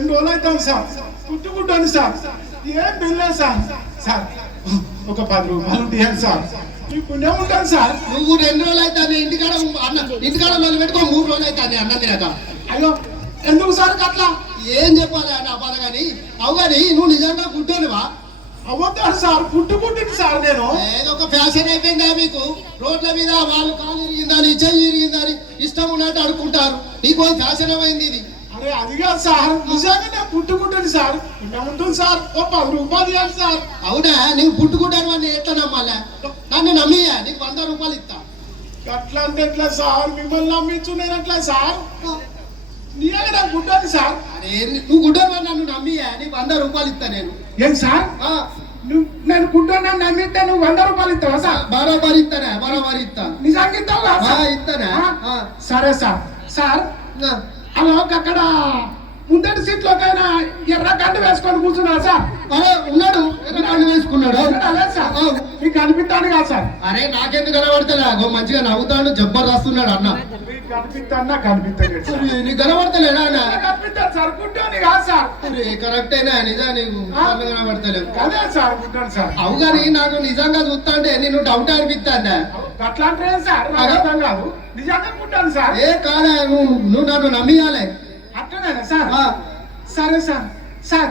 2 రోజులు అవుతాను sir, కుట్టుకుంటాను sir, ఏం బిల్లే సార్. సార్ ఒక 10 రూపాయలు ఉంటాను సార్, మీ పుణ్యం ఉంటాను సార్. నువ్వు 2 రోజులు అవుతాను ఇంటికాడ మొదలు పెట్టుకో, 3 రోజులు అవుతాను అన్నం తినక. అయ్యో ఎందుకు సార్ అట్లా? ఏం చెప్పాలి నా బాధ కానీ. అవు కానీ నువ్వు నిజంగా గుడ్డోనివా? అవ్వతాడు సార్, పుట్టుకుంటుంది సార్ నేను. ఏదో ఒక ఫ్యాషన్ అయిపోయిందా మీకు? రోడ్ల మీద వాళ్ళు కాలు ఇరిగిందని చెయ్యి ఇరిగిందని ఇష్టం ఉన్నట్టు అడుక్కుంటారు. నీకు ఫ్యాషన్ అయింది ఇది. అరే అది కాదు సార్, నిజంగా నేను పుట్టుకుంటుంది సార్, పుణ్యం ఉంటుంది సార్. ఓ 10 రూపాయలు ఇవ్వాలి సార్. అవునా? నీకు పుట్టుకుంటాను అని ఎట్లా నమ్మాలా? నన్ను నమ్మియా, నీకు 100 రూపాయలు ఇస్తా. అట్లా అంటే ఎట్లా సార్? మిమ్మల్ని నమ్మించు నేను ఎట్లా సార్? నీగా నాకు గుడ్డది సార్. అరే నువ్వు గుడ్డని నన్ను నమ్మియా, నీకు 100 రూపాయలు ఇస్తా నేను. ఏం సార్? నేను గుడ్డని నమ్మితే నువ్వు 100 రూపాయలు ఇస్తావా సార్? బరాబర్ ఇస్తానా? బరాబర్ ఇస్తా. నిజంగా ఇస్తావా? ఇస్తానా? సరే సార్. సార్ అలా అక్కడ ముందటి సీట్లోకైనా ఎర్ర గంట వేసుకొని కూర్చున్నా సార్. అరే ఉన్నాడు, ఎర్ర గంట వేసుకున్నాడు. అదే సార్, మీకు కనిపిస్తాను కాదు సార్. అరే నాకెందుకు కనబడతలే? మంచిగా నవ్వుతాడు, జబ్బర్ రాస్తున్నాడు అన్న. కనిపిస్తాను కనిపిస్తాడు. నీకు కనబడతలేడా అన్న? కనిపిస్తాను సార్, గుడ్డని కాదు సార్. అరే కరెక్టేనా? నిజా నీకు కనబడతలేవు? అదే సార్ గుడ్డని సార్. అవు కానీ నాకు నిజంగా చూస్తా అంటే నేను డౌట్ అనిపిస్తాను. అట్లా అంటే సార్ అర్థం కాదు, నిజంగా గుడ్డాను సార్. ఏ కాదా, నువ్వు నన్ను నమ్మియాలే. అట్లనేనా సార్? సరే సార్. సార్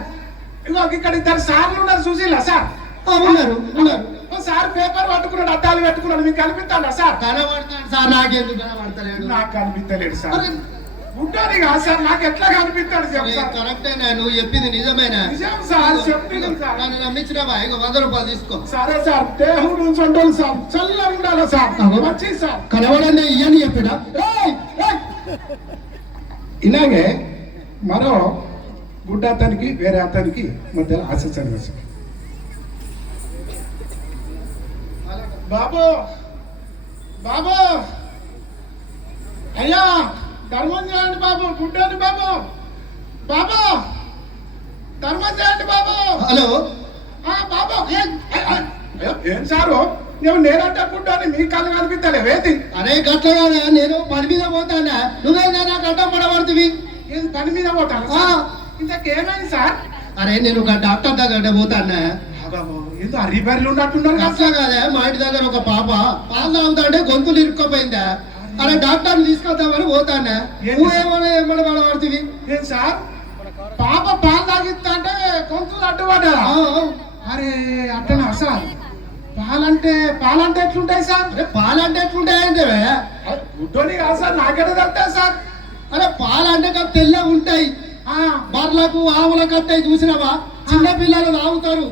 ఇగో ఇక్కడ 2 సార్లు ఉన్నారు, చూసిలా సార్? ఉన్నారు ఉన్నారు. సార్ పేపర్ పట్టుకున్నాడు, అద్దాలు పెట్టుకున్నాడు, మీకు కనిపిస్తాడా సార్? కనబడతాడు సార్, నాకెందుకు కనబడతలేడు? నాకు కనిపిస్తలేడు సార్. గుడ్డని కాదు సార్, నాకు ఎట్లా కనిపిస్తాడు సార్? కరెక్టేనా? నువ్వు చెప్పింది నిజమేనా? నిజం సార్, చెప్పింది సార్. నన్ను నమ్మించినవా? ఇక 100 రూపాయలు తీసుకో. సరే సార్, దేవుడు ఉంచండి సార్, చల్లగా ఉండాలి సార్. వచ్చి సార్ కనబడండి ఇయ్యని చెప్పినా. ఇలాగే మరో గుడ్డ అతనికి వేరే అతనికి మధ్యలో ఆశించాను సార్. బాబు బాబు అయ్యా ధర్మం చేయండి బాబు, గుడ్డని బాబు, బాబు ధర్మం చేయండి బాబు. హలో బాబు ఏం సారు, నేనంటే గుడ్డని మీ కళ్ళు కనిపిస్తలేవేది? అరే గట్ల కాదా, నేను పని మీద పోతానా, నువ్వేనా నాకు అడ్డం పడబడుతుంది? ఏం పని మీద పోతాను? ఇంతకేమైంది సార్? అరే నేను ఒక డాక్టర్ దగ్గర పోతానా. ఏదో అరిబర్లు ఉన్నట్టున్నారు. అట్లా కాదా, మా ఇంటి దగ్గర ఒక పాప పాలు తాగుతా అంటే గొంతులు ఇరుక్కపోయిందా. అరే డాక్టర్ని తీసుకొద్దామని పోతానా, నువ్వేమన్నా ఏమన్నా పడబడుతుంది? ఏం సార్, పాప పాలు తాగిస్తా అంటే గొంతులు అడ్డుపడ్డా? అరే అట్టనా సార్? పాలంటే ఎట్లుంటాయి సార్? పాలంటే ఎట్లుంటాయంటే గుడ్డోని కాదు సార్, నాకెట తగ్గుతాయి సార్? అరే పాలంటే తెల్లగా ఉంటాయి, బర్లకు ఆవులకు వస్తాయి, చూసినావా? చిన్న పిల్లలు తాగుతారు,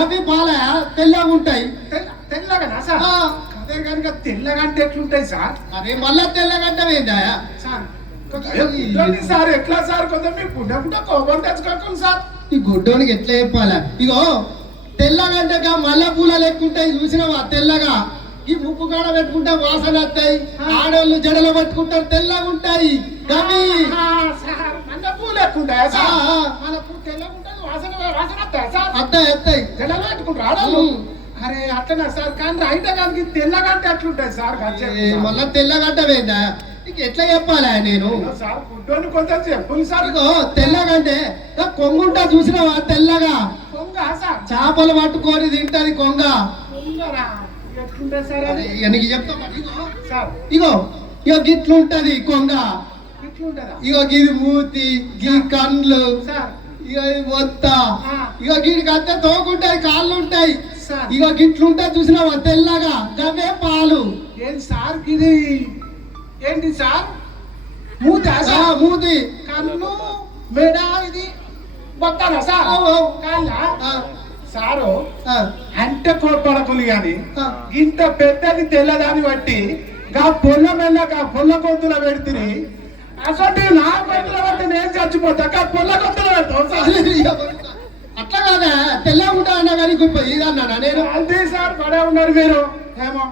అవి పాల తెల్లగా ఉంటాయి. తెల్లగా సార్? అదే కనుక తెల్లగంటే ఎట్లుంటాయి సార్? అరే మళ్ళా తెల్లగంటే ఏందా సార్? సార్ ఎట్లా సార్? కొంచెం మీకు గుడ్డ కోపం తెచ్చుకోకుండా సార్. ఈ గుడ్డోనికి ఎట్లా చెప్పాలా? ఇగో తెల్లగంటగా మల్లె పూలలు ఎక్కుంటాయి, చూసినావా? తెల్లగా ఈ ముక్కు కాడ పెట్టుకుంటే వాసన వస్తాయి, ఆడోళ్ళు జడలు పట్టుకుంటారు, తెల్లగా ఉంటాయి. పూలు ఎక్కుంటాయా సార్? తెల్లగా ఉంటుంది, వాసన వస్తాయి సార్. వస్తాయి జడలు పెట్టుకుంటారు ఆడోళ్ళు. అరే అట్లనా సార్? కానీ రైట్ కానీ తెల్లగంటే ఎట్లుంటాయి సార్? మళ్ళా తెల్లగంట వేందా? నీకు ఎట్లా చెప్పాలా నేను? సార్ గుడ్డోని కొంచెం చెప్పులు సార్. ఇగో తెల్లగంటే కొంగుంటా, చూసినావా? తెల్లగా కొంగ సార్? చేపలు పట్టుకొని తింటది కొంగ. ఎట్లుంటాయి సార్? నీకు చెప్తా. సార్ ఇగో ఇగో గిట్లుంటది కొంగ. ఇగో గిది మూతి, గీ కండ్లు, ఇగో మొత్త, ఇగో గిడికి అంతే తోకుంటాయి, కాళ్ళు ఉంటాయి. ఇగో గిట్లుంటా, చూసినావా? తెల్లగా గవే పాలు. ఏం సార్ ఇది? ఏంటి సార్? మూతి మూతి, కన్ను, మెడ, ఇది మొత్తానా సార్? కాళ్ళ సారు అంటే కోపడకులు గాని ఇంత పెద్దది తెల్లదాన్ని బట్టి గా పొల్ల మెల్లగా పొల్ల గొంతులో పెడితే అసలు నా గొంతులో బట్టి నేను చచ్చిపోతా, పొల్ల గొంతులో పెడతాను. అట్లా కాదా? తెల్లగా ఉంటా అన్నా కానీ ఇదన్నా నేను. అంతే సార్, పడే ఉన్నారు మీరు ఏమో.